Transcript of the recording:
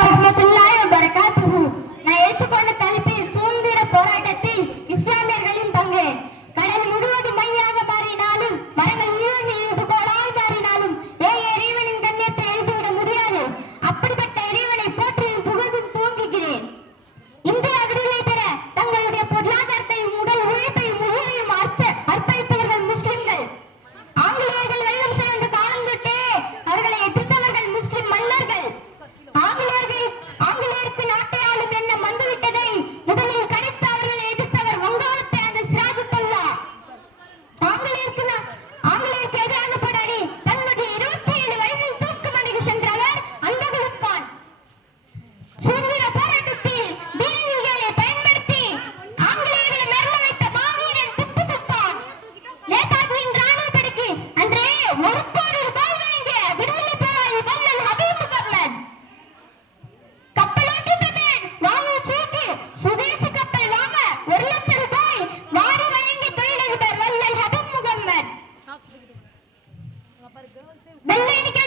Gracias, Bella, Bella.